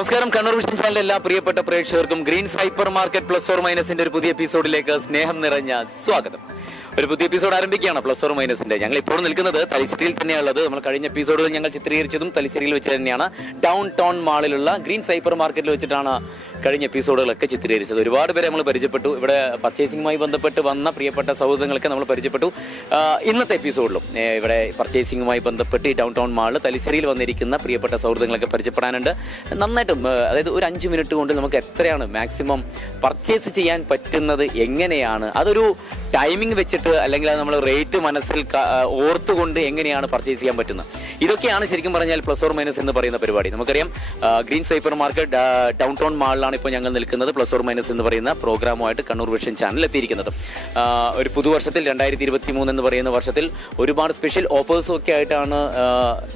നമസ്കാരം. കണ്ണൂർ വിഷൻ ചാനലിലെ എല്ലാ പ്രിയപ്പെട്ട പ്രേക്ഷകർക്കും Greens hyper market plus or മൈനസിന്റെ ഒരു പുതിയ എപ്പിസോഡിലേക്ക് സ്നേഹം നിറഞ്ഞ സ്വാഗതം. ഒരു പുതിയ എപ്പിസോഡ് ആരംഭിക്കുകയാണ് പ്ലസ് ഓർ മൈനസിന്റെ. ഞങ്ങൾ ഇപ്പോൾ നിൽക്കുന്നത് തലശ്ശേരിയിൽ തന്നെയുള്ളത്. നമ്മൾ കഴിഞ്ഞ എപ്പിസോഡുകൾ ഞങ്ങൾ ചിത്രീകരിച്ചതും തലശ്ശേരിയിൽ വെച്ച് തന്നെയാണ്. ഡൗൺ ടൗൺ മാളിലുള്ള ഗ്രീൻസ് ഹൈപ്പർ മാർക്കറ്റിൽ വെച്ചിട്ടാണ് കഴിഞ്ഞ എപ്പിസോഡുകളൊക്കെ ചിത്രീകരിച്ചത്. ഒരുപാട് പേരെ നമ്മൾ പരിചയപ്പെട്ടു. ഇവിടെ പർച്ചേസിംഗുമായി ബന്ധപ്പെട്ട് വന്ന പ്രിയപ്പെട്ട സൗഹൃദങ്ങളൊക്കെ നമ്മൾ പരിചയപ്പെട്ടു. ഇന്നത്തെ എപ്പിസോഡിലും ഇവിടെ പർച്ചേസിംഗുമായി ബന്ധപ്പെട്ട് ഈ ഡൗൺ ടൗൺ മാളിൽ തലശ്ശേരിയിൽ വന്നിരിക്കുന്ന പ്രിയപ്പെട്ട സൗഹൃദങ്ങളൊക്കെ പരിചയപ്പെടാനുണ്ട്. നന്നായിട്ടും അതായത് ഒരു 5 മിനിറ്റ് കൊണ്ട് നമുക്ക് എത്രയാണ് മാക്സിമം പർച്ചേസ് ചെയ്യാൻ പറ്റുന്നത്, എങ്ങനെയാണ് അതൊരു ടൈമിംഗ് വെച്ചിട്ട് അല്ലെങ്കിൽ അത് നമ്മൾ റേറ്റ് മനസ്സിൽ ഓർത്തുകൊണ്ട് എങ്ങനെയാണ് പർച്ചേസ് ചെയ്യാൻ പറ്റുന്നത്, ഇതൊക്കെയാണ് ശരിക്കും പറഞ്ഞാൽ പ്ലസ് ഓർ മൈനസ് എന്ന് പറയുന്ന പരിപാടി. നമുക്കറിയാം Greens hyper market down town മാളിലാണ് ഇപ്പോൾ ഞങ്ങൾ നിൽക്കുന്നത്. പ്ലസ് ഓർ മൈനസ് എന്ന് പറയുന്ന പ്രോഗ്രാമുമായിട്ട് കണ്ണൂർ വിഷൻ ചാനൽ എത്തിയിരിക്കുന്നത്. ഒരു പുതുവർഷത്തിൽ 2023 എന്ന് പറയുന്ന വർഷത്തിൽ ഒരുപാട് സ്പെഷ്യൽ ഓഫേഴ്സും ഒക്കെ ആയിട്ടാണ്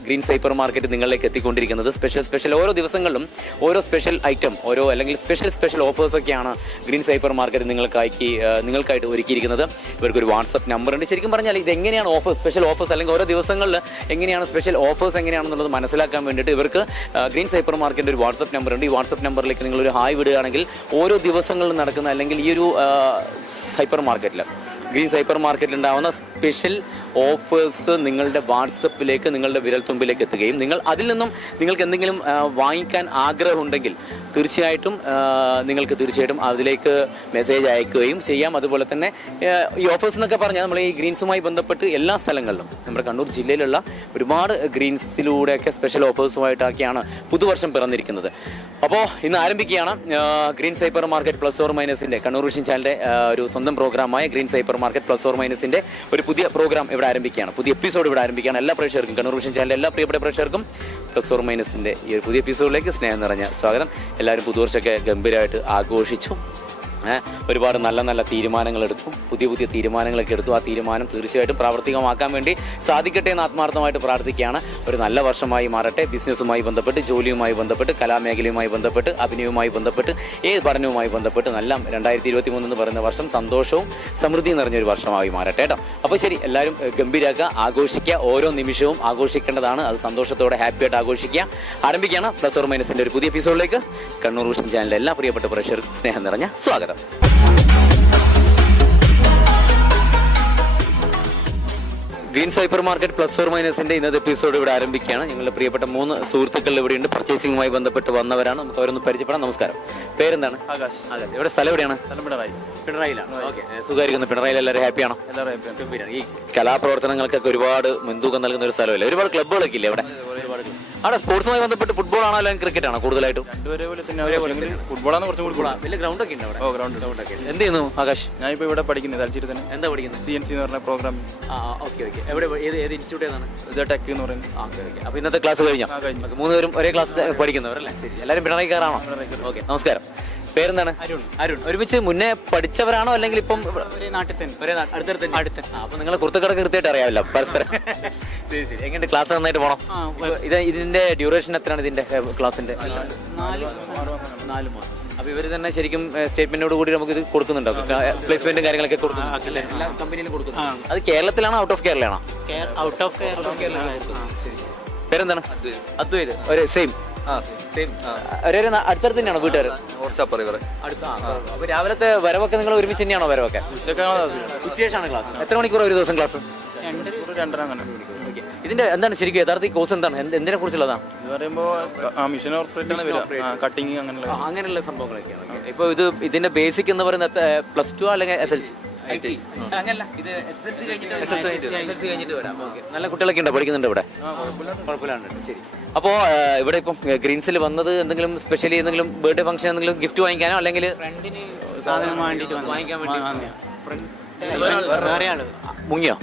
ഗ്രീൻസ് ഹൈപ്പർ മാർക്കറ്റ് നിങ്ങളിലേക്ക് എത്തിക്കൊണ്ടിരിക്കുന്നത്. സ്പെഷ്യൽ ഓരോ ദിവസങ്ങളിലും ഓരോ സ്പെഷ്യൽ ഐറ്റം, ഓരോ അല്ലെങ്കിൽ സ്പെഷ്യൽ ഓഫേഴ്സൊക്കെയാണ് ഗ്രീൻസ് ഹൈപ്പർ മാർക്കറ്റ് നിങ്ങൾക്കായിട്ട് ഒരുക്കിയിരിക്കുന്നത്. ഇവർക്കൊരു വാട്സപ്പ് നമ്പർ ഉണ്ട്. ശരിക്കും പറഞ്ഞാൽ ഇതെങ്ങനെയാണ് സ്പെഷ്യൽ ഓഫേഴ്സ് അല്ലെങ്കിൽ ഓരോ ദിവസങ്ങളിൽ എങ്ങനെയാണ് സ്പെഷ്യൽ ഓഫേഴ്സ് എങ്ങനെയാണെന്നുള്ളത് മനസ്സിലാക്കാൻ വേണ്ടിയിട്ട് ഇവർക്ക് ഗ്രീൻസ് ഹൈപ്പർ മാർക്കറ്റിൻ്റെ ഒരു വാട്സപ്പ് നമ്പർ ഉണ്ട്. ഈ വാട്സപ്പ് നമ്പറിലേക്ക് നിങ്ങളൊരു ഹായ് വിടുകയാണെങ്കിൽ ഓരോ ദിവസങ്ങളിലും നടക്കുന്ന അല്ലെങ്കിൽ ഈ ഒരു ഹൈപ്പർ മാർക്കറ്റിൽ ഗ്രീൻസ് ഹൈപ്പർ മാർക്കറ്റിൽ ഉണ്ടാകുന്ന സ്പെഷ്യൽ ഓഫേഴ്സ് നിങ്ങളുടെ വാട്സപ്പിലേക്ക്, നിങ്ങളുടെ വിരൽത്തുമ്പിലേക്ക് എത്തുകയും അതിൽ നിന്നും നിങ്ങൾക്ക് എന്തെങ്കിലും വാങ്ങിക്കാൻ ആഗ്രഹമുണ്ടെങ്കിൽ തീർച്ചയായിട്ടും അതിലേക്ക് മെസ്സേജ് അയക്കുകയും ചെയ്യാം. അതുപോലെ തന്നെ ഈ ഓഫേഴ്സ് എന്നൊക്കെ പറഞ്ഞാൽ നമ്മൾ ഈ ഗ്രീൻസുമായി ബന്ധപ്പെട്ട് എല്ലാ സ്ഥലങ്ങളിലും നമ്മുടെ കണ്ണൂർ ജില്ലയിലുള്ള ഒരുപാട് ഗ്രീൻസിലൂടെയൊക്കെ സ്പെഷ്യൽ ഓഫേഴ്സുമായിട്ടൊക്കെയാണ് പുതുവർഷം പിറന്നിരിക്കുന്നത്. അപ്പോൾ ഇന്ന് ആരംഭിക്കുകയാണ് Greens hyper market plus or മൈനസിൻ്റെ കണ്ണൂർ വിഷൻ ചാനലിൻ്റെ ഒരു സ്വന്തം പ്രോഗ്രാമായ Greens hyper market plus or മൈനസിൻ്റെ ഒരു പുതിയ പ്രോഗ്രാം ഇവിടെ ആരംഭിക്കുകയാണ്. പുതിയ എപ്പിസോഡ് ഇവിടെ ആരംഭിക്കുകയാണ്. എല്ലാ പ്രേക്ഷകർക്കും, കണ്ണൂർ വിഷൻ ചാനലിലെ എല്ലാ പ്രിയപ്പെട്ട പ്രേക്ഷകർക്കും പ്ലസ് ഓർ മൈനസിൻ്റെ ഈ ഒരു പുതിയ എപ്പിസോഡിലേക്ക് സ്നേഹം നിറഞ്ഞ സ്വാഗതം. എല്ലാവരും പുതുവർഷമൊക്കെ ഗംഭീരമായിട്ട് ആഘോഷിച്ചു. ഒരുപാട് നല്ല തീരുമാനങ്ങളെടുത്തു, പുതിയ തീരുമാനങ്ങളൊക്കെ എടുത്തു. ആ തീരുമാനം തീർച്ചയായിട്ടും പ്രാവർത്തികമാക്കാൻ വേണ്ടി സാധിക്കട്ടെ എന്ന് ആത്മാർത്ഥമായിട്ട് പ്രാർത്ഥിക്കുകയാണ്. ഒരു നല്ല വർഷമായി മാറട്ടെ. ബിസിനസ്സുമായി ബന്ധപ്പെട്ട്, ജോലിയുമായി ബന്ധപ്പെട്ട്, കലാമേഖലയുമായി ബന്ധപ്പെട്ട്, അഭിനയവുമായി ബന്ധപ്പെട്ട്, പഠനവുമായി ബന്ധപ്പെട്ട് നല്ല 2023 എന്ന് പറയുന്ന വർഷം സന്തോഷവും സമൃദ്ധിയും നിറഞ്ഞൊരു വർഷമായി മാറട്ടെ കേട്ടോ. അപ്പോൾ ശരി, എല്ലാവരും ഗംഭീരാക്കുക, ആഘോഷിക്കുക. ഓരോ നിമിഷവും ആഘോഷിക്കേണ്ടതാണ്. അത് സന്തോഷത്തോടെ ഹാപ്പിയായിട്ട് ആഘോഷിക്കുക. ആരംഭിക്കുകയാണ് പ്ലസ് ഓർ മൈനസിൻ്റെ ഒരു പുതിയ എപ്പിസോഡിലേക്ക് കണ്ണൂർ വിഷൻ ചാനലിലെ എല്ലാ പ്രിയപ്പെട്ട പ്രേക്ഷകർക്കും സ്നേഹം നിറഞ്ഞ സ്വാഗതം. Greens hyper market plus or മൈനസിന്റെ ഇന്നത്തെ എപ്പിസോഡ് ഇവിടെ ആരംഭിക്കുകയാണ്. ഞങ്ങളുടെ പ്രിയപ്പെട്ട 3 സുഹൃത്തുക്കൾ ഇവിടെയുണ്ട്. പർച്ചേസിംഗുമായി ബന്ധപ്പെട്ട് വന്നവരാണ്. നമുക്ക് അവരൊന്ന് പരിചയപ്പെടാം. നമസ്കാരം. പേരെന്താണ്? ആകാശ്. എവിടെ സ്ഥലം എവിടെയാണ്? പിണറായിലാണ്. ഓക്കെ. സുഖമായിരിക്കുന്നു. പിണറായിൽ എല്ലാവരും ഹാപ്പിയാണോ? ഈ കലാപ്രവർത്തനങ്ങൾക്കൊക്കെ ഒരുപാട് മുൻതൂക്കം നൽകുന്ന ഒരു സ്ഥലമല്ലേ? ഒരുപാട് ക്ലബ്ബുകളൊക്കെ ഇല്ലേ അവിടെ? അവിടെ സ്പോർട്സുമായി ബന്ധപ്പെട്ട് ഫുട്ബോൾ ആണോ അല്ലെങ്കിൽ ക്രിക്കറ്റ് ആണോ കൂടുതലായിട്ടും? ഫുട്ബോളാണ് കുറച്ചും കൂടി. വലിയ ഗ്രൗണ്ട് ഒക്കെ ഉണ്ട് അവിടെ? ഗ്രൗണ്ടൊക്കെ. എന്ത് ചെയ്യുന്നു ആകാശ്? ഞാനിപ്പോൾ ഇവിടെ പഠിക്കുന്നത് തലശ്ശേരി തന്നെ. എന്താ പഠിക്കുന്നത്? CNC എന്ന് പറഞ്ഞ പ്രോഗ്രാം. ഓക്കെ. എവിടെ, ഏത് ഇൻസ്റ്റിറ്റ്യൂട്ട് ഏതാണ്? ഇത് ടെക് എന്ന് പറയുന്നത്. അപ്പോൾ ഇന്നത്തെ ക്ലാസ് കഴിഞ്ഞോ? 3 പേരും ഒരേ ക്ലാസ് പഠിക്കുന്നവരല്ലേ? ശരി. എല്ലാവരും പിണറായിക്കാരാണോ? ഓക്കെ. നമസ്കാരം. പേരെന്താണ്? അരുൺ. ഒരുമിച്ച് മുന്നേ പഠിച്ചവരാണോ അല്ലെങ്കിൽ ഇപ്പം നാട്ടിൽ തന്നെ? അടുത്ത്. അപ്പോൾ നിങ്ങൾ കുർത്തക്കടക്ക് കൃത്യമായിട്ട് അറിയാമല്ലോ പരസ്പരം. ശരി. എങ്ങനെയുണ്ട് ക്ലാസ്? നന്നായിട്ട് പോകണം. ഇതിന്റെ ഡ്യൂറേഷൻ എത്രയാണ് ഇതിന്റെ ക്ലാസിന്റെ? 4 മാസം. അപ്പോൾ ഇവർ തന്നെ ശരിക്കും സ്റ്റേറ്റ്മെന്റോട് കൂടി നമുക്ക് ഇത് കൊടുക്കുന്നുണ്ടോ? പ്ലേസ്മെന്റും കാര്യങ്ങളൊക്കെ കൊടുക്കുന്നുണ്ട് എല്ലാ കമ്പനിയിലും കൊടുക്കുന്നു. അത് കേരളത്തിലാണോ ഔട്ട് ഓഫ് കേരളയാണോ? Out of Kerala. പേരെന്താണ്? അദ്വൈത്. ഒരു സെയിം അടുത്തടുത്ത് തന്നെയാണോ വീട്ടുകാർ? അപ്പൊ രാവിലത്തെ വരവൊക്കെ നിങ്ങൾ ഒരുമിച്ച് തന്നെയാണോ വരവൊക്കെ? ഉച്ചശേഷമാണ് ക്ലാസ്. എത്ര മണിക്കൂർ ഒരു ദിവസം ക്ലാസ്? 2.5. ഇതിന്റെ എന്താണ് ശരിക്കും യഥാർത്ഥ കോഴ്സ് എന്താണ്? എന്തിനെ കുറിച്ചുള്ളതാണ്? അങ്ങനെയുള്ള സംഭവങ്ങളൊക്കെയാണ്. ഇപ്പൊ ഇതിന്റെ ബേസിക് എന്ന് പറയുന്നത് +2 അല്ലെങ്കിൽ SLC? കഴിഞ്ഞിട്ട് വരാം. നല്ല കുട്ടികളൊക്കെ ഉണ്ടോ? പഠിക്കുന്നുണ്ട് ഇവിടെ? കുഴപ്പമില്ലാണ്ട്. ശരി. അപ്പോൾ ഇവിടെ ഇപ്പം ഗ്രീൻസിൽ വന്നത് എന്തെങ്കിലും സ്പെഷ്യലി എന്തെങ്കിലും ബർത്ത്ഡേ ഫംഗ്ഷൻ എന്തെങ്കിലും ഗിഫ്റ്റ് വാങ്ങിക്കാനോ അല്ലെങ്കിൽ സാധനം വാങ്ങിക്കാൻ വേണ്ടി? മുങ്ങിയോ?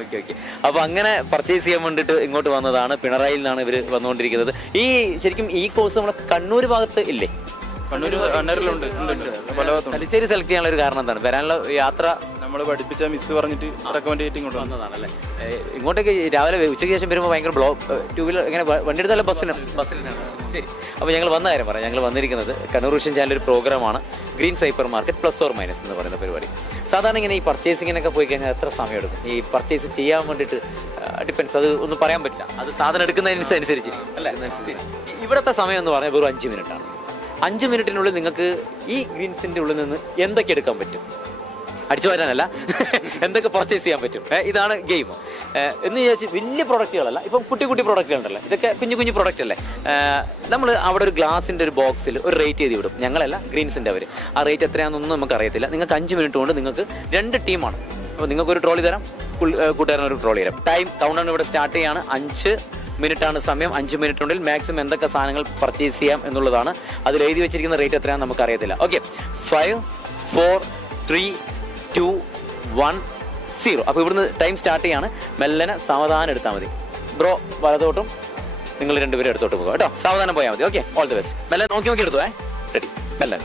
ഓക്കെ. അപ്പൊ അങ്ങനെ പർച്ചേസ് ചെയ്യാൻ വേണ്ടിട്ട് ഇങ്ങോട്ട് വന്നതാണ്. പിണറായിൽ നിന്നാണ് ഇവര് വന്നുകൊണ്ടിരിക്കുന്നത്. ഈ ശരിക്കും ഈ കോഴ്സ് നമ്മുടെ കണ്ണൂർ ഭാഗത്ത് ഇല്ലേ? കണ്ണൂരിലുണ്ട്. തലശ്ശേരി സെലക്ട് ചെയ്യാനുള്ള ഒരു കാരണം എന്താണ്? വരാനുള്ള യാത്ര നമ്മൾ പഠിപ്പിച്ച മിസ് പറഞ്ഞിട്ട് റെക്കമെൻഡ് ചെയ്തിട്ട് ഇങ്ങോട്ട് വന്നു. വന്നതാണല്ലേ? ഇങ്ങോട്ടേക്ക് രാവിലെ ഉച്ചയ്ക്ക് ശേഷം വരുമ്പോൾ ഭയങ്കര ടൂ വീലർ ഇങ്ങനെ വണ്ടി എടുത്താലും ബസ്സിനാണ്. ശരി, അപ്പോൾ ഞങ്ങൾ വന്ന കാര്യം പറയാം. ഞങ്ങൾ വന്നിരിക്കുന്നത് കണ്ണൂർ വിഷൻ ചാനൽ ഒരു പ്രോഗ്രാമാണ് green സൈപ്പർ market plus or minus എന്ന് പറയുന്ന പരിപാടി. സാധാരണ ഇങ്ങനെ ഈ പർച്ചേസിങ്ങിനൊക്കെ പോയി കഴിഞ്ഞാൽ എത്ര സമയം എടുക്കും ഈ പർച്ചേസ് ചെയ്യാൻ വേണ്ടിയിട്ട്? ഡിപ്പെൻസ്, അത് ഒന്നും പറയാൻ പറ്റില്ല. അത് സാധനം എടുക്കുന്നതിനനുസരിച്ചിരിക്കും അല്ലേ? ഇവിടുത്തെ സമയം എന്ന് പറഞ്ഞാൽ വെറും 5 മിനിറ്റാണ്. 5 മിനിറ്റിനുള്ളിൽ നിങ്ങൾക്ക് ഈ ഗ്രീൻസിൻ്റെ ഉള്ളിൽ നിന്ന് എന്തൊക്കെ എടുക്കാൻ പറ്റും? അടിച്ചു വരാനല്ല, എന്തൊക്കെ പർച്ചേസ് ചെയ്യാൻ പറ്റും. ഇതാണ് ഗെയിം എന്ന് വിചാരിച്ച് വലിയ പ്രൊഡക്റ്റുകളല്ല. ഇപ്പം കുട്ടി പ്രൊഡക്റ്റുകളുണ്ടല്ലോ, ഇതൊക്കെ കുഞ്ഞു പ്രൊഡക്റ്റ് അല്ലേ. നമ്മൾ അവിടെ ഒരു ഗ്ലാസിൻ്റെ ഒരു ബോക്സിൽ ഒരു റേറ്റ് ചെയ്ത് വിടും. ഞങ്ങളല്ല, ഗ്രീൻസിൻ്റെ അവർ. ആ റേറ്റ് എത്രയാണെന്നൊന്നും നമുക്ക് അറിയത്തില്ല. നിങ്ങൾക്ക് 5 മിനിറ്റ് കൊണ്ട് നിങ്ങൾക്ക് 2 ടീമാണ്. അപ്പോൾ നിങ്ങൾക്കൊരു ട്രോളി തരാം, കൂട്ടുകാരനൊരു ട്രോളി തരാം. ടൈം കൗണ്ട് ഡൗൺ ഇവിടെ സ്റ്റാർട്ട് ചെയ്യാണ്. 5 മിനിറ്റാണ് സമയം. 5 മിനിറ്റിനുള്ളിൽ മാക്സിമം എന്തൊക്കെ സാധനങ്ങൾ പർച്ചേസ് ചെയ്യാം എന്നുള്ളതാണ്. അതിൽ എഴുതി വെച്ചിരിക്കുന്ന റേറ്റ് എത്രയാണെന്ന് നമുക്ക് അറിയത്തില്ല. ഓക്കെ, 5 4 3 2 1 0. അപ്പോൾ ഇവിടുന്ന് ടൈം സ്റ്റാർട്ട് ചെയ്യാണ്. മെല്ലനെ സാവധാനം എടുത്താൽ മതി. ബ്രോ വലതോട്ടും, നിങ്ങൾ രണ്ടുപേരും എടുത്തോട്ട് പോകുക കേട്ടോ. സാവധാനം പോയാൽ മതി. Okay, all the best. മെല്ലെ നോക്കി എടുത്തു. റെഡി, മെല്ലൻ.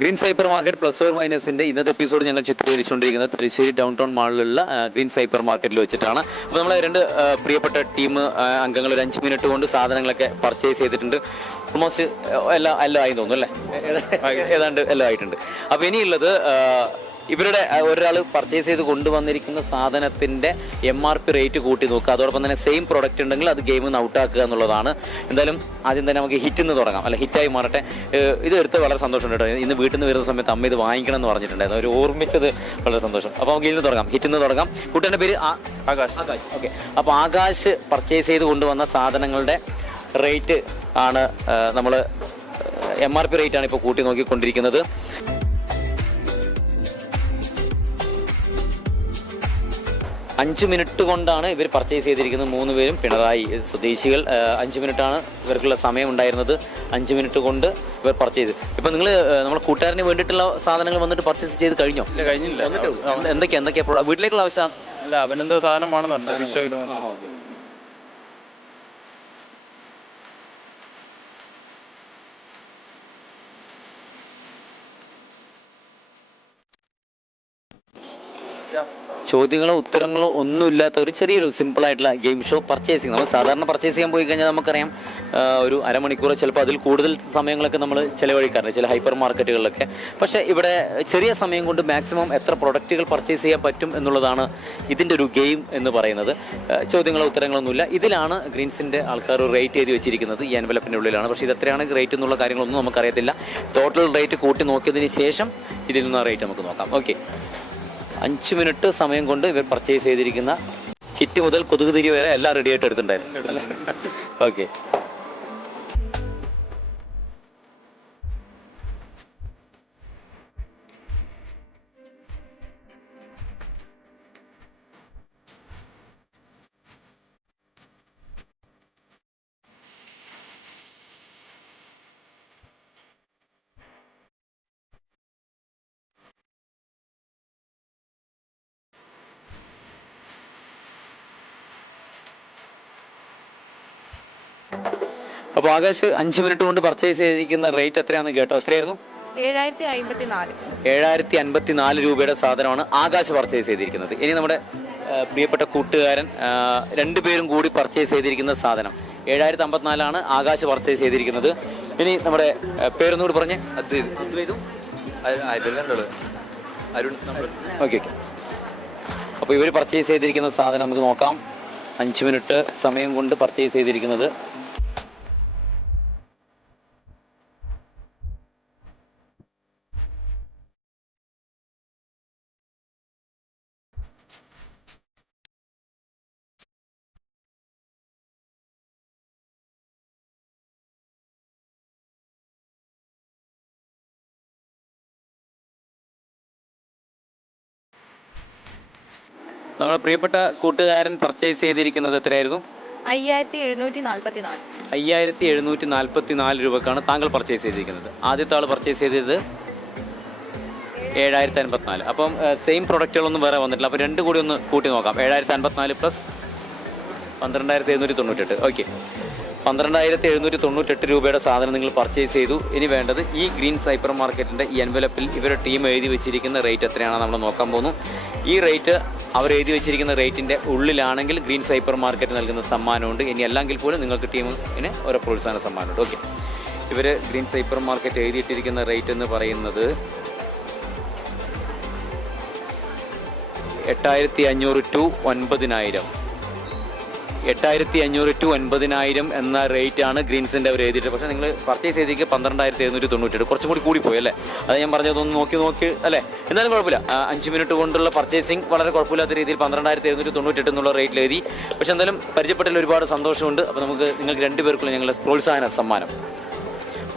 ഗ്രീൻ സൈപ്പർ മാർക്കറ്റ് പ്ലസ് ഓർ മൈനസിന്റെ ഇന്നത്തെ എപ്പിസോഡ് ഞങ്ങൾ ചിത്രീകരിച്ചുകൊണ്ടിരിക്കുന്നത് തലശ്ശേരി ഡൗൺ ടൗൺ മാളിലുള്ള ഗ്രീൻ സൈപ്പർ മാർക്കറ്റിൽ വെച്ചിട്ടാണ്. അപ്പോൾ നമ്മളെ 2 പ്രിയപ്പെട്ട ടീം അംഗങ്ങൾ ഒരു 5 മിനിറ്റ് കൊണ്ട് സാധനങ്ങളൊക്കെ പർച്ചേസ് ചെയ്തിട്ടുണ്ട്. ഓൾമോസ്റ്റ് എല്ലാം ആയി തോന്നുന്നു അല്ലേ? ഏതാണ്ട് എല്ലാം ആയിട്ടുണ്ട്. അപ്പോൾ ഇനിയുള്ളത് ഇവരുടെ ഒരാൾ പർച്ചേസ് ചെയ്ത് കൊണ്ടുവന്നിരിക്കുന്ന സാധനത്തിൻ്റെ MRP റേറ്റ് കൂട്ടി നോക്കുക. അതോടൊപ്പം തന്നെ സെയിം പ്രോഡക്റ്റ് ഉണ്ടെങ്കിൽ അത് ഗെയിമിൽ നിന്ന് ഔട്ടാക്കുക എന്നുള്ളതാണ്. എന്തായാലും ആദ്യം തന്നെ നമുക്ക് ഹിറ്റിൽ നിന്ന് തുടങ്ങാം. അല്ല, ഹിറ്റായി മാറട്ടെ. ഇത് എടുത്ത് വളരെ സന്തോഷമുണ്ട് കേട്ടോ. ഇന്ന് വീട്ടിൽ നിന്ന് വരുന്ന സമയത്ത് അമ്മ ഇത് വാങ്ങിക്കണം എന്ന് പറഞ്ഞിട്ടുണ്ടായിരുന്നു. അവർ ഓർമ്മിച്ചത് വളരെ സന്തോഷം. അപ്പോൾ നമുക്ക് ഇതിൽ നിന്ന് തുടങ്ങാം, ഹിറ്റിൽ നിന്ന് തുടങ്ങാം. കൂട്ടൻ്റെ പേര് ആകാശ്. ഓക്കെ, അപ്പോൾ ആകാശ് പർച്ചേസ് ചെയ്ത് കൊണ്ടുവന്ന സാധനങ്ങളുടെ റേറ്റ് ആണ് നമ്മൾ MRP റേറ്റാണ് ഇപ്പോൾ കൂട്ടി നോക്കിക്കൊണ്ടിരിക്കുന്നത്. 5 മിനിറ്റ് കൊണ്ടാണ് ഇവർ പർച്ചേസ് ചെയ്തിരിക്കുന്നത്. 3 പേരും പിണറായി സ്വദേശികൾ. 5 മിനിറ്റാണ് ഇവർക്കുള്ള സമയം ഉണ്ടായിരുന്നത്. 5 മിനിറ്റ് കൊണ്ട് ഇവർ പർച്ചേസ്. ഇപ്പം നിങ്ങൾ നമ്മുടെ കൂട്ടുകാരന് വേണ്ടിയിട്ടുള്ള സാധനങ്ങൾ വന്നിട്ട് പർച്ചേസ് ചെയ്ത് കഴിഞ്ഞോ? ഇല്ല, കഴിഞ്ഞില്ല. എന്തൊക്കെയാ വീട്ടിലേക്കുള്ള ആവശ്യമാണ്? അല്ല, അവനെന്തോ സാധനമാണെന്നുണ്ട്. ചോദ്യങ്ങളോ ഉത്തരങ്ങളോ ഒന്നുമില്ലാത്ത ഒരു ചെറിയൊരു സിമ്പിളായിട്ടുള്ള ഗെയിം ഷോ പർച്ചേസിങ്. നമ്മൾ സാധാരണ പർച്ചേസ് ചെയ്യാൻ പോയി കഴിഞ്ഞാൽ നമുക്കറിയാം ഒരു അരമണിക്കൂർ ചിലപ്പോൾ അതിൽ കൂടുതൽ സമയങ്ങളൊക്കെ നമ്മൾ ചിലവഴിക്കാറുണ്ട് ചില ഹൈപ്പർ മാർക്കറ്റുകളിലൊക്കെ. പക്ഷേ ഇവിടെ ചെറിയ സമയം കൊണ്ട് മാക്സിമം എത്ര പ്രൊഡക്റ്റുകൾ പർച്ചേസ് ചെയ്യാൻ പറ്റും എന്നുള്ളതാണ് ഇതിൻ്റെ ഒരു ഗെയിം എന്ന് പറയുന്നത്. ചോദ്യങ്ങളോ ഉത്തരങ്ങളൊന്നുമില്ല. ഇതിലാണ് ഗ്രീൻസിൻ്റെ ആൾക്കാർ റേറ്റ് എഴുതി വെച്ചിരിക്കുന്നത്. ഈ എൻവലപ്പിൻ്റെ ഉള്ളിലാണ്. പക്ഷേ ഇത് എത്രയാണ് റേറ്റ് എന്നുള്ള കാര്യങ്ങളൊന്നും നമുക്കറിയത്തില്ല. ടോട്ടൽ റേറ്റ് കൂട്ടി നോക്കിയതിന് ശേഷം ഇതിൽ നിന്ന് റേറ്റ് നമുക്ക് നോക്കാം. ഓക്കെ, 5 മിനിറ്റ് സമയം കൊണ്ട് ഇവർ പർച്ചേസ് ചെയ്തിരിക്കുന്ന കിറ്റ് മുതൽ കൊതുക് തിരി വരെ എല്ലാം റെഡി ആയിട്ട് എടുത്തിട്ടുണ്ടായിരുന്നു. ഓക്കെ, അപ്പോൾ ആകാശ് 5 മിനിറ്റ് കൊണ്ട് പർച്ചേസ് ചെയ്തിരിക്കുന്ന റേറ്റ് എത്രയാണെന്ന് കേട്ടോ? എത്രയായിരുന്നു? 7054 രൂപയുടെ സാധനമാണ് ആകാശ് പർച്ചേസ് ചെയ്തിരിക്കുന്നത്. ഇനി നമ്മുടെ പ്രിയപ്പെട്ട കൂട്ടുകാരൻ രണ്ടുപേരും കൂടി പർച്ചേസ് ചെയ്തിരിക്കുന്ന സാധനം 7054 ആകാശ് പർച്ചേസ് ചെയ്തിരിക്കുന്നത്. ഇനി നമ്മുടെ പേരൊന്നുകൂടി പറഞ്ഞേ. അദ്വൈതും അരുൺ. Okay okay. അപ്പോൾ ഇവർ പർച്ചേസ് ചെയ്തിരിക്കുന്ന സാധനം നമുക്ക് നോക്കാം. 5 മിനിറ്റ് സമയം കൊണ്ട് പർച്ചേസ് ചെയ്തിരിക്കുന്നത് നമ്മുടെ പ്രിയപ്പെട്ട കൂട്ടുകാരൻ പർച്ചേസ് ചെയ്തിരിക്കുന്നത് എത്രയായിരുന്നു? 5744 രൂപക്കാണ് താങ്കൾ പർച്ചേസ് ചെയ്തിരിക്കുന്നത്. ആദ്യത്തെ ആൾ പർച്ചേസ് ചെയ്തത് 7054. അപ്പം സെയിം പ്രൊഡക്റ്റുകളൊന്നും വേറെ വന്നിട്ടില്ല. അപ്പോൾ രണ്ടും കൂടി ഒന്ന് കൂട്ടി നോക്കാം. 7054 പ്ലസ് 12798. ഓക്കെ, 12798 രൂപയുടെ സാധനം നിങ്ങൾ പർച്ചേസ് ചെയ്തു. ഇനി വേണ്ടത് ഈ ഗ്രീൻസ് ഹൈപ്പർ മാർക്കറ്റിൻ്റെ ഈ എൻവലപ്പിൽ ഇവരുടെ ടീം എഴുതി വെച്ചിരിക്കുന്ന റേറ്റ് എത്രയാണെന്ന് നമ്മൾ നോക്കാൻ പോകുന്നു. ഈ റേറ്റ് അവർ എഴുതി വെച്ചിരിക്കുന്ന റേറ്റിൻ്റെ ഉള്ളിലാണെങ്കിൽ ഗ്രീൻസ് ഹൈപ്പർ മാർക്കറ്റ് നൽകുന്ന സമ്മാനമുണ്ട്. ഇനി അല്ലെങ്കിൽ പോലും നിങ്ങൾക്ക് ടീമിന് ഓരോ പ്രോത്സാഹന സമ്മാനമുണ്ട്. ഓക്കെ, ഇവർ ഗ്രീൻസ് ഹൈപ്പർ മാർക്കറ്റ് എഴുതിയിട്ടിരിക്കുന്ന റേറ്റ് എന്ന് പറയുന്നത് 8500 to 9000. 8500 to 9000 എന്ന റേറ്റാണ് ഗ്രീൻസിൻ്റെ അവർ എഴുതിയിട്ട്. പക്ഷേ നിങ്ങൾ പർച്ചേസ് ചെയ്തിരിക്കുക 12798. കുറച്ചും കൂടി കൂടിപ്പോയി അല്ലേ? അത് ഞാൻ പറഞ്ഞതൊന്ന് നോക്കി അല്ലേ? എന്നാലും കുഴപ്പമില്ല. 5 മിനിറ്റ് കൊണ്ടുള്ള പർച്ചേസിങ് വളരെ കുഴപ്പമില്ലാത്ത രീതിയിൽ 12798 എന്നുള്ള റേറ്റിൽ എഴുതി. പക്ഷേ എന്തായാലും പരിചയപ്പെട്ടതിൽ ഒരുപാട് സന്തോഷമുണ്ട്. അപ്പോൾ നമുക്ക് നിങ്ങൾക്ക് രണ്ടുപേർക്കുള്ള ഞങ്ങളുടെ പ്രോത്സാഹന സമ്മാനം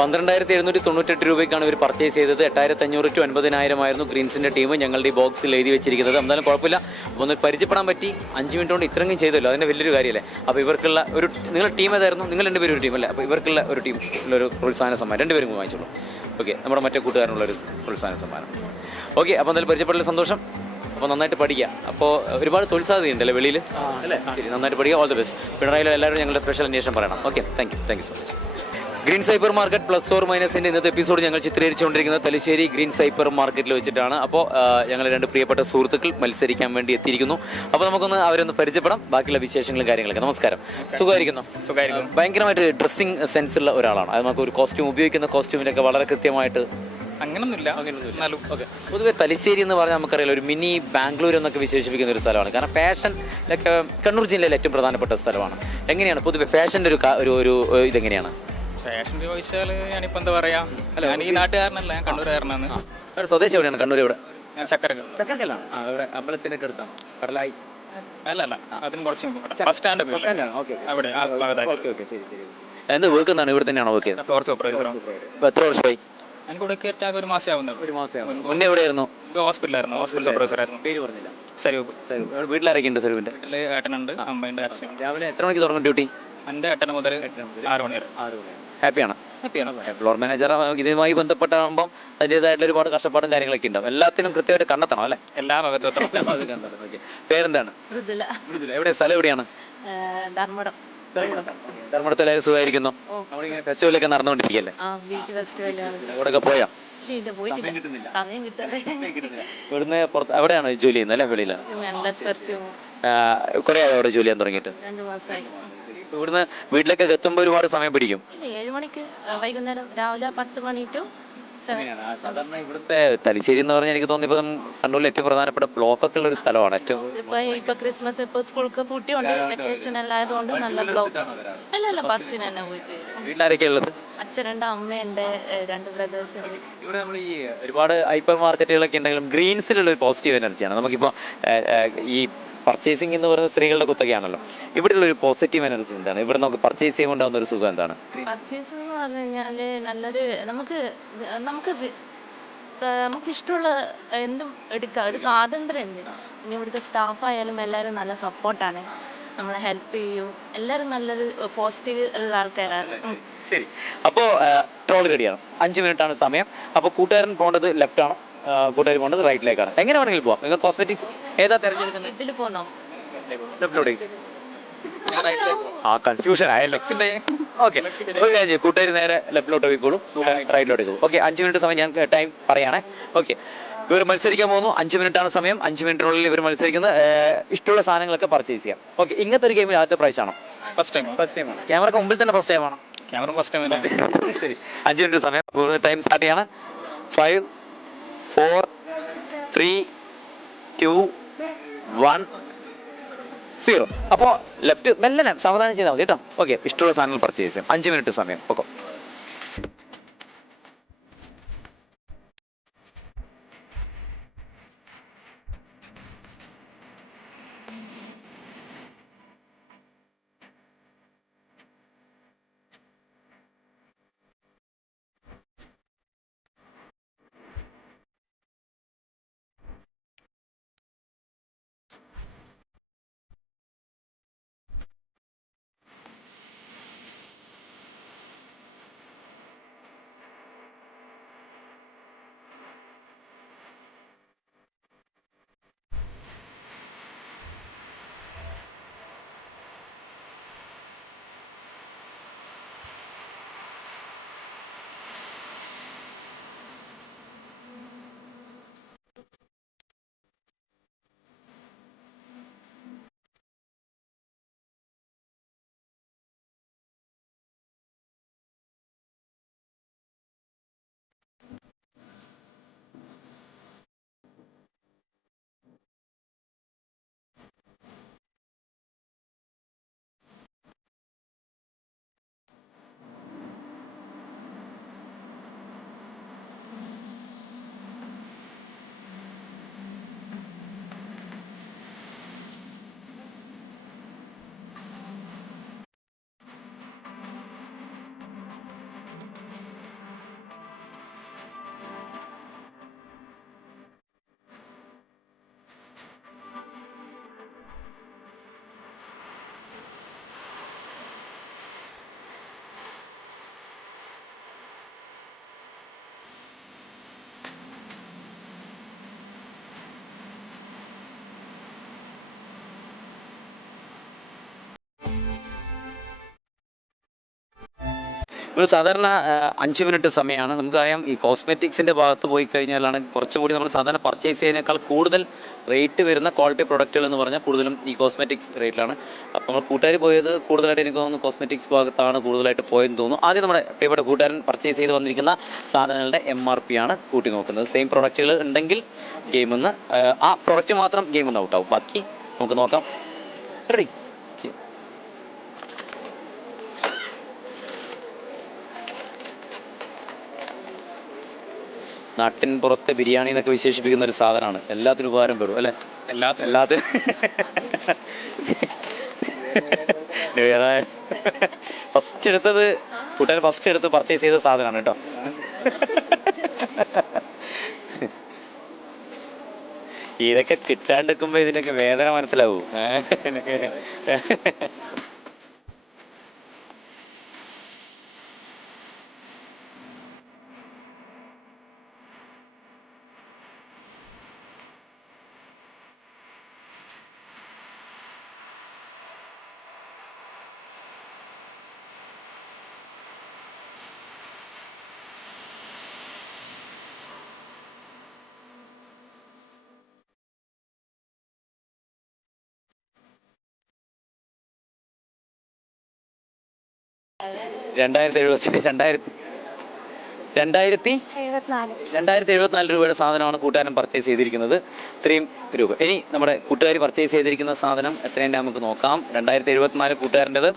12798 രൂപയ്ക്കാണ് ഇവർ പർച്ചേസ് ചെയ്തത്. 8500 to 9000 ആയിരുന്നു ഗ്രീൻസിൻ്റെ ടീം ഞങ്ങളുടെ ഈ ബോക്സിൽ എഴുതി വെച്ചിരിക്കുന്നത്. എന്തായാലും കുഴപ്പമില്ല. അപ്പോൾ ഒന്ന് പരിചയപ്പെടാൻ പറ്റി. 5 മിനിറ്റ് കൊണ്ട് ഇത്രയും ചെയ്തല്ലോ, അതിൻ്റെ വലിയൊരു കാര്യമല്ലേ? അപ്പോൾ ഇവർക്കുള്ള ഒരു നിങ്ങളുടെ ടീം ഏതായിരുന്നു? നിങ്ങൾ രണ്ടുപേരും ഒരു ടീം അല്ലേ? അപ്പോൾ ഇവർക്കുള്ള ഒരു ടീമിലൊരു പ്രോത്സാഹന സമ്മാനം രണ്ടുപേരും വാങ്ങിച്ചോളൂ. ഓക്കെ, നമ്മുടെ മറ്റേ കൂട്ടുകാരനുള്ളൊരു പ്രോത്സാഹന സമ്മാനം. ഓക്കെ, അപ്പോൾ എന്തായാലും പരിചയപ്പെടൽ സന്തോഷം. അപ്പോൾ നന്നായിട്ട് പഠിക്കുക. അപ്പോൾ ഒരുപാട് തൊഴിൽ സാധ്യതയുണ്ടല്ലേ വെളിയിൽ അല്ലേ? ശരി, നന്നായിട്ട് പഠിക്കുക. All the best. പിണറായിലും എല്ലാവരും ഞങ്ങളുടെ സ്പെഷ്യൽ അന്വേഷണം പറയണം. Okay, thank you so much. Greens hyper market plus or മൈനസിൻ്റെ ഇന്നത്തെ എപ്പിസോഡ് ഞങ്ങൾ ചിത്രീകരിച്ചുകൊണ്ടിരിക്കുന്നത് തലശ്ശേരി ഗ്രീൻസ് ഹൈപ്പർ മാർക്കറ്റിൽ വെച്ചിട്ടാണ്. അപ്പോൾ ഞങ്ങൾ രണ്ട് പ്രിയപ്പെട്ട സുഹൃത്തുക്കൾ മത്സരിക്കാൻ വേണ്ടി എത്തിയിരിക്കുന്നു. അപ്പോൾ നമുക്കൊന്ന് അവരൊന്ന് പരിചയപ്പെടാം, ബാക്കിയുള്ള വിശേഷങ്ങളും കാര്യങ്ങളൊക്കെ. നമസ്കാരം, സുഖമായിരിക്കുന്നു? ഭയങ്കരമായിട്ട് ഡ്രസ്സിങ് സെൻസ് ഉള്ള ഒരാളാണ്. അത് നമുക്ക് ഒരു കോസ്റ്റ്യൂം ഉപയോഗിക്കുന്ന കോസ്റ്റ്യൂമിനൊക്കെ വളരെ കൃത്യമായിട്ട് അങ്ങനൊന്നുമില്ല. ഓക്കെ, പൊതുവെ തലശ്ശേരി എന്ന് പറഞ്ഞാൽ നമുക്കറിയാലോ ഒരു മിനി ബാംഗ്ലൂർ എന്നൊക്കെ വിശേഷിപ്പിക്കുന്ന ഒരു സ്ഥലമാണ്. കാരണം ഫാഷനിലൊക്കെ കണ്ണൂർ ജില്ലയിലെ ഏറ്റവും പ്രധാനപ്പെട്ട സ്ഥലമാണ്. എങ്ങനെയാണ് പൊതുവെ ഫാഷൻ്റെ ഒരു ഇതെങ്ങനെയാണ്? ഫാഷൻ ചോദിച്ചാൽ ഞാനിപ്പോൾ എന്താ പറയാ, ഞാൻ ഈ നാട്ടുകാരനല്ല, ഞാൻ കണ്ണൂരുകാരനാണ്. സ്വദേശം എവിടെയാണ്? കണ്ണൂർ എവിടെ? ഞാൻ ചക്കരക്കല്ലാണ്. ഇവിടെ അമ്പലത്തിൻ്റെ അടുത്താണ് കടലായി? അല്ലല്ല, അതിന് കുറച്ച് ബസ് സ്റ്റാൻഡ് അവിടെ ആ ഭാഗത്തായിട്ട്. എന്ത് വർക്ക് എന്താണ്? ഇവിടെ തന്നെയാണോ വർക്ക് ചെയ്തത്? Floor supervisor. ഇപ്പോൾ എത്ര വർഷമായി? ഞാൻ കൂടെ കേട്ടാകെ ഒരു മാസം ആവുന്നത്. മുന്നേ എവിടെയായിരുന്നു? ഹോസ്പിറ്റലായിരുന്നു, ഹോസ്പിറ്റൽ സൂപ്പർവൈസർ ആയിരുന്നു. പേര് പറഞ്ഞില്ല. സരൂപ്. വീട്ടിലാരൊക്കെ ഉണ്ട് സരൂപിൻ്റെ? വീട്ടിൽ ഏട്ടനുണ്ട്, അമ്മയുണ്ട്, അച്ഛനുണ്ട്. രാവിലെ എത്ര മണിക്ക് തുടങ്ങും ഡ്യൂട്ടി? എൻ്റെ 8 മുതൽ 6 മണി വരെ. ഹാപ്പിയാണ്? ഹാപ്പിയാണ്. ഫ്ലോർ മാനേജർ ഇതുമായി ബന്ധപ്പെട്ടാകുമ്പോൾ അതിൻ്റെതായിട്ടുള്ള ഒരുപാട് കഷ്ടപ്പാടും കാര്യങ്ങളൊക്കെ ഉണ്ടാവും. എല്ലാത്തിനും കൃത്യമായിട്ട് കണ്ടെത്തണം അല്ലേ? എല്ലാ ഭാഗത്തും. പേരെന്താണ്? എവിടെ സ്ഥലം എവിടെയാണ്? ധർമ്മടത്ത് എല്ലാവരും സുഖമായിരിക്കുന്നു? നമ്മളിങ്ങനെ ഫെസ്റ്റിവലൊക്കെ നടന്നുകൊണ്ടിരിക്കുകയല്ലേ? അവിടെയൊക്കെ പോയാ? ഇവിടുന്ന് പുറത്ത് എവിടെയാണ് ജോലി ചെയ്യുന്നത് അല്ലേ? വെളിയിലാണ്? കുറെ ആയോ അവിടെ ജോലി ചെയ്യാൻ തുടങ്ങിയിട്ട്? ഇവിടുന്ന് വീട്ടിലേക്കൊക്കെ എത്തുമ്പോൾ ഒരുപാട് സമയം പിടിക്കും. 7 മണിക്ക് വൈകുന്നേരം രാവിലെ 10 മണി ടു 7. സാധാരണ ഇവിടുത്തെ തലശ്ശേരി എന്ന് പറഞ്ഞാൽ എനിക്ക് തോന്നുന്നു ഇപ്പം കണ്ണൂരിൽ ഏറ്റവും പ്രധാനപ്പെട്ട ബ്ലോക്ക് ഒക്കെ ഉള്ള ഒരു സ്ഥലമാണ്. ഏറ്റവും ഇപ്പൊ ക്രിസ്മസ് ഇപ്പൊ സ്കൂൾക്ക് പൂട്ടിയോണ്ട് വെക്കേഷൻ എല്ലാം ആയതുകൊണ്ട് നല്ല ബ്ലോക്ക്. അല്ല ബസ്സിന് തന്നെ പോയിട്ട് വരും. വീട്ടിലാരൊക്കെ ഉള്ളത്? അച്ഛനുണ്ട്, അമ്മയുണ്ട്, 2 ബ്രദേഴ്സ് ഉണ്ട്. ഇവിടെ നമ്മൾ ഈ ഒരുപാട് ഹൈപ്പർ മാർക്കറ്റുകളൊക്കെ ഉണ്ടെങ്കിലും ഗ്രീൻസിലുള്ള ഒരു പോസിറ്റീവ് എനർജിയാണ്. നമുക്കിപ്പോൾ ഈ പർച്ചേസിംഗ് എന്ന് പറയുന്നത് സ്ത്രീകളുടെ കുത്തകയാണല്ലോ. ഇവിടെയുള്ള ഒരു പോസിറ്റീവ് എനർജി എന്താണ്? ഇവിടെ നമുക്ക് പർച്ചേസ് ചെയ്യുമ്പോൾ ഒരു സുഖം എന്താണ്? പർച്ചേസ് എന്ന് പറഞ്ഞു കഴിഞ്ഞാല് നല്ലൊരു നമുക്ക് നമുക്ക് നമുക്ക് ഇഷ്ടമുള്ള എന്തും എടുക്കാം, ഒരു സ്വാതന്ത്ര്യം ഉണ്ട്. പിന്നെ ഇവിടുത്തെ സ്റ്റാഫ് ആയാലും എല്ലാവരും നല്ല സപ്പോർട്ടാണ്, നമ്മളെ ഹെൽപ്പ് ചെയ്യും. എല്ലാവരും നല്ലൊരു പോസിറ്റീവ് ഉള്ള ആൾക്കാരാണ്. ശരി, അപ്പോൾ ട്രോളി റെഡിയാണ്. 5 മിനിറ്റാണ് സമയം. അപ്പോൾ കൂട്ടുകാരൻ പോകേണ്ടത് ലെഫ്റ്റ് ആണ്, കൂട്ടുകാർ പോകേണ്ടത് റൈറ്റിലേക്കാണ്. എങ്ങനെ വേണമെങ്കിലും പോവാം. നിങ്ങൾ കോസ്മെറ്റിക്സ് ഏതാ തിരഞ്ഞെടുക്കുന്നത്? ഇതിൽ പോന്നോ? ലെഫ്റ്റിലോട്ടേക്ക്. കൺഫ്യൂഷൻ ആയല്ലോ. ഓക്കെ, ഒരു കാര്യം കൂട്ടുകാർ നേരെ ലെഫ്റ്റിലോട്ട് പോയിക്കോളും, റൈറ്റിലോട്ട് പോകും. ഓക്കെ, 5 മിനിറ്റ് സമയം ഞാൻ ടൈം പറയാണേ. ഓക്കെ, ഇവർ മത്സരിക്കാൻ പോകുന്നു. 5 മിനിറ്റാണ് സമയം. 5 മിനിറ്റിനുള്ളിൽ ഇവർ മത്സരിക്കുന്നത് ഇഷ്ടമുള്ള സാധനങ്ങളൊക്കെ പർച്ചേസ് ചെയ്യാം. ഓക്കെ, ഇങ്ങനത്തെ ഒരു ഗെയിമിൽ ആദ്യത്തെ പ്രൈസ് ആണോ? ഫസ്റ്റ് ടൈം ആണ്. ക്യാമറക്ക് മുമ്പിൽ തന്നെ ഫസ്റ്റ് ടൈം ആണോ? ക്യാമറ ഫസ്റ്റ് ടൈം ശരി, 5 മിനിറ്റ് സമയം. ടൈം സ്റ്റാർട്ട് ചെയ്യാണ്. 5 4 3 2 1 0. അപ്പോൾ ലെഫ്റ്റ് മെല്ലെ സാവധാനം ചെയ്താൽ മതി കേട്ടോ. ഓക്കെ, ഇഷ്ടമുള്ള സാധനങ്ങൾ പർച്ചേസ് ചെയ്യാം. 5 മിനിറ്റ് സമയം. ഓക്കെ, ഒരു സാധാരണ 5 മിനിറ്റ് സമയമാണ്. നമുക്കറിയാം ഈ കോസ്മെറ്റിക്സിൻ്റെ ഭാഗത്ത് പോയി കഴിഞ്ഞാലാണ് കുറച്ചും കൂടി നമ്മൾ സാധാരണ പർച്ചേസ് ചെയ്യുന്നതിനേക്കാൾ കൂടുതൽ റേറ്റ് വരുന്ന ക്വാളിറ്റി പ്രൊഡക്റ്റുകൾ എന്ന് പറഞ്ഞാൽ കൂടുതലും ഈ കോസ്മെറ്റിക്സ് റേറ്റിലാണ്. അപ്പോൾ നമ്മൾ കൂട്ടുകാർ പോയത് കൂടുതലായിട്ട് എനിക്ക് തോന്നുന്നു കോസ്മെറ്റിക്സ് ഭാഗത്താണ് കൂടുതലായിട്ട് പോയെന്ന് തോന്നുന്നു. ആദ്യം നമ്മുടെ പ്രിയപ്പെട്ട കൂട്ടുകാരൻ പർച്ചേസ് ചെയ്ത് വന്നിരിക്കുന്ന സാധനങ്ങളുടെ MRP ആണ് കൂട്ടി നോക്കുന്നത്. സെയിം പ്രൊഡക്റ്റുകൾ ഉണ്ടെങ്കിൽ ഗെയിമിൽ നിന്ന് ആ പ്രൊഡക്റ്റ് മാത്രം ഗെയിമിൽ നിന്ന് ഔട്ടാവും. ബാക്കി നമുക്ക് നോക്കാം. റെഡി? നാട്ടിൻ പുറത്തെ ബിരിയാണി എന്നൊക്കെ വിശേഷിപ്പിക്കുന്ന ഒരു സാധനമാണ്. എല്ലാത്തിനും ഉപകാരം പെടും അല്ലേ? എല്ലാത്തിനും ഫസ്റ്റ് എടുത്തത് കൂട്ടുകാർ ഫസ്റ്റ് എടുത്ത് പർച്ചേസ് ചെയ്ത സാധനമാണ് കേട്ടോ. ഇതൊക്കെ കിട്ടാണ്ടിരിക്കുമ്പോ ഇതിനൊക്കെ വേദന മനസ്സിലാവൂ. $2074 രൂപയുടെ സാധനമാണ് കൂട്ടുകാരൻ പർച്ചേസ് ചെയ്തിരിക്കുന്നത്. ഇത്രയും രൂപ. ഇനി നമ്മുടെ കൂട്ടുകാർ പർച്ചേസ് ചെയ്തിരിക്കുന്ന സാധനം എത്രയുണ്ട് നമുക്ക് നോക്കാം. 2074 കൂട്ടുകാരൻ്റെത്.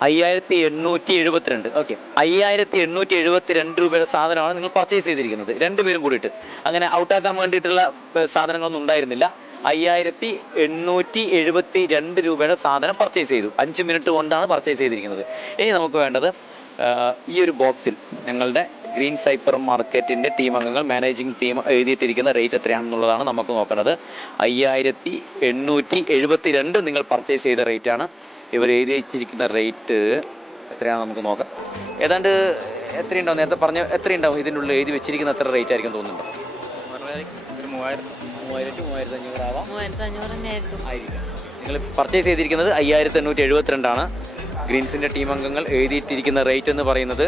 $5872. ഓക്കെ, $5872 രൂപയുടെ സാധനമാണ് നിങ്ങൾ പർച്ചേസ് ചെയ്തിരിക്കുന്നത്, രണ്ടുപേരും കൂടിയിട്ട്. അങ്ങനെ ഔട്ടാക്കാൻ വേണ്ടിയിട്ടുള്ള സാധനങ്ങളൊന്നും ഉണ്ടായിരുന്നില്ല. $5872 രൂപയുടെ സാധനം പർച്ചേസ് ചെയ്തു. 5 മിനിറ്റ് കൊണ്ടാണ് പർച്ചേസ് ചെയ്തിരിക്കുന്നത്. ഇനി നമുക്ക് വേണ്ടത് ഈ ഒരു ബോക്സിൽ ഞങ്ങളുടെ ഗ്രീൻ സൈപ്പർ മാർക്കറ്റിൻ്റെ ടീം അംഗങ്ങൾ, മാനേജിങ് ടീം എഴുതിയിട്ടിരിക്കുന്ന റേറ്റ് എത്രയാണെന്നുള്ളതാണ് നമുക്ക് നോക്കേണ്ടത്. 5872 നിങ്ങൾ പർച്ചേസ് ചെയ്ത റേറ്റാണ്. ഇവർ എഴുതി വെച്ചിരിക്കുന്ന റേറ്റ് എത്രയാണെന്ന് നമുക്ക് നോക്കാം. ഏതാണ്ട് എത്രയുണ്ടാവും, നേരത്തെ പറഞ്ഞ എത്രയുണ്ടാവും ഇതിൻ്റെ ഉള്ളിൽ എഴുതി വെച്ചിരിക്കുന്ന എത്ര റേറ്റ് ആയിരിക്കും തോന്നുന്നുണ്ടോ? 3500 ആവാം, ആയിരിക്കും. നിങ്ങൾ പർച്ചേസ് ചെയ്തിരിക്കുന്നത് 5872 ഗ്രീൻസിൻ്റെ ടീം അംഗങ്ങൾ എഴുതിയിട്ടിരിക്കുന്ന റേറ്റ് എന്ന് പറയുന്നത്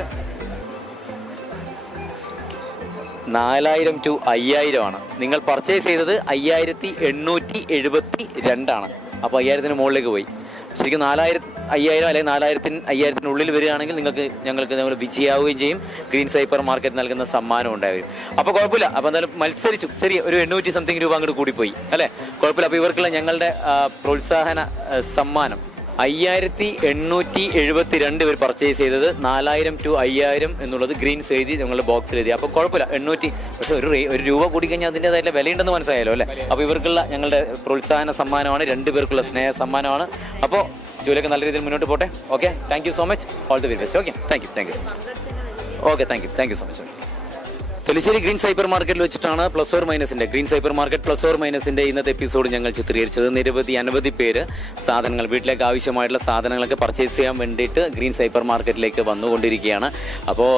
4000 to 5000 നിങ്ങൾ പർച്ചേസ് ചെയ്തത് 5872 അപ്പോൾ 5000 മുകളിലേക്ക് പോയി. ശരിക്കും 4000, 5000 അല്ലെങ്കിൽ 5000 വരികയാണെങ്കിൽ ഞങ്ങൾക്ക് വിജയാവുകയും ചെയ്യും. ഗ്രീൻ സൈപ്പർ മാർക്കറ്റ് നൽകുന്ന സമ്മാനം ഉണ്ടാവും. അപ്പോൾ കുഴപ്പമില്ല. അപ്പോൾ എന്തായാലും മത്സരിച്ചു, ചെറിയ ഒരു 800 സംതിങ് രൂപ അങ്ങോട്ട് കൂടിപ്പോയി അല്ലേ, കുഴപ്പമില്ല. അപ്പോൾ ഇവർക്കുള്ള ഞങ്ങളുടെ പ്രോത്സാഹന സമ്മാനം 5872 ഇവർ പർച്ചേസ് ചെയ്തത്. 4000 to 5000 എന്നുള്ളത് ഗ്രീൻസ് എഴുതി ഞങ്ങളുടെ ബോക്സിൽ എഴുതി. അപ്പോൾ കുഴപ്പമില്ല, 800. പക്ഷേ ഒരു രൂപ കൂടിക്കഴിഞ്ഞാൽ അതിൻ്റെതായിട്ടുള്ള വിലയുണ്ടെന്ന് മനസ്സിലായല്ലോ അല്ലേ. അപ്പോൾ ഇവർക്കുള്ള ഞങ്ങളുടെ പ്രോത്സാഹന സമ്മാനമാണ്, 2 പേർക്കുള്ള സ്നേഹ സമ്മാനമാണ്. അപ്പോൾ ജോലിയൊക്കെ നല്ല രീതിയിൽ മുന്നോട്ട് പോട്ടെ. Okay, thank you so much. All the very best. Okay, thank you so much. Okay, thank you so much. Thalassery green സൈപ്പർ മാർക്കറ്റിൽ വെച്ചിട്ടാണ് പ്ലസ് ഓർ മൈനസിൻ്റെ ഗ്രീൻ സൈപ്പർ മാർക്കറ്റ് പ്ലസ് ഓർ മൈനസിൻ്റെ ഇന്നത്തെ എപ്പിസോഡ് ഞങ്ങൾ ചിത്രീകരിച്ചത്. അനവധി പേര് സാധനങ്ങൾ, വീട്ടിലേക്ക് ആവശ്യമായിട്ടുള്ള സാധനങ്ങളൊക്കെ പർച്ചേസ് ചെയ്യാൻ വേണ്ടിയിട്ട് ഗ്രീൻ സൈപ്പർ മാർക്കറ്റിലേക്ക് വന്നുകൊണ്ടിരിക്കുകയാണ്. അപ്പോൾ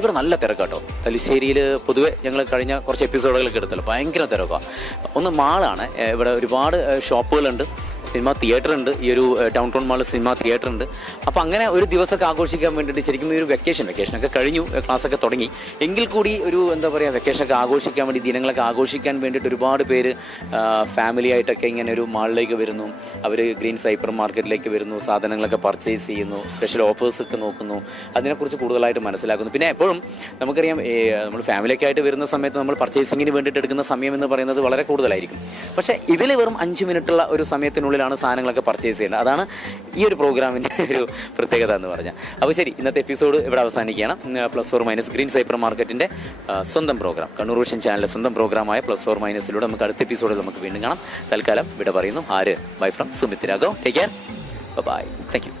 ഇവർ നല്ല തിരക്കാട്ടോ. തലശ്ശേരിയിൽ പൊതുവെ ഞങ്ങൾ കഴിഞ്ഞ കുറച്ച് എപ്പിസോഡുകളൊക്കെ എടുത്തല്ലോ, ഭയങ്കര തിരക്കാണ്. ഒന്ന് മാളാണ്, ഇവിടെ ഒരുപാട് ഷോപ്പുകളുണ്ട്, സിനിമ തിയേറ്റർ ഉണ്ട്, ഈ ഒരു ടൗൺ മാളിൽ സിനിമ തിയേറ്റർ ഉണ്ട്. അപ്പോൾ അങ്ങനെ ഒരു ദിവസമൊക്കെ ആഘോഷിക്കാൻ വേണ്ടിയിട്ട് ശരിക്കും ഈ ഒരു വെക്കേഷനൊക്കെ കഴിഞ്ഞു, ക്ലാസ്സൊക്കെ തുടങ്ങി. എങ്കിൽ കൂടി ഒരു എന്താ പറയുക, വെക്കേഷനൊക്കെ ആഘോഷിക്കാൻ വേണ്ടി, ദിനങ്ങളൊക്കെ ആഘോഷിക്കാൻ വേണ്ടിയിട്ട് ഒരുപാട് പേര് ഫാമിലി ആയിട്ടൊക്കെ ഇങ്ങനെ ഒരു മാളിലേക്ക് വരുന്നു. അവർ ഗ്രീൻ സൈപ്പർ മാർക്കറ്റിലേക്ക് വരുന്നു, സാധനങ്ങളൊക്കെ പർച്ചേസ് ചെയ്യുന്നു, സ്പെഷ്യൽ ഓഫേഴ്സൊക്കെ നോക്കുന്നു, അതിനെക്കുറിച്ച് കൂടുതലായിട്ട് മനസ്സിലാക്കുന്നു. പിന്നെ എപ്പോഴും നമുക്കറിയാം, നമ്മൾ ഫാമിലിയൊക്കെ ആയിട്ട് വരുന്ന സമയത്ത് നമ്മൾ പർച്ചേസിങ്ങിന് വേണ്ടിയിട്ട് എടുക്കുന്ന സമയം എന്ന് പറയുന്നത് വളരെ കൂടുതലായിരിക്കും. പക്ഷേ ഇതിൽ വെറും 5 മിനിറ്റുള്ള ഒരു സമയത്തിനുള്ളിൽ സാധനങ്ങളൊക്കെ പർച്ചേസ് ചെയ്യേണ്ടത്. അതാണ് ഈ ഒരു പ്രോഗ്രാമിൻ്റെ ഒരു പ്രത്യേകത എന്ന് പറഞ്ഞാൽ. അപ്പോൾ ശരി, ഇന്നത്തെ എപ്പിസോഡ് ഇവിടെ അവസാനിക്കുകയാണ്. പ്ലസ് ഓർ മൈനസ് ഗ്രീൻ സൈപ്പർ മാർക്കറ്റിൻ്റെ സ്വന്തം പ്രോഗ്രാം, കണ്ണൂർ വിഷൻ ചാനലിലെ സ്വന്തം പ്രോഗ്രാമായ പ്ലസ് ഓർ മൈനസിലൂടെ നമുക്ക് അടുത്ത എപ്പിസോഡിൽ നമുക്ക് വീണ്ടും കാണാം. തൽക്കാലം ഇവിടെ പറയുന്നു, bye from Sumit Raghav. Take care, bye, thank U.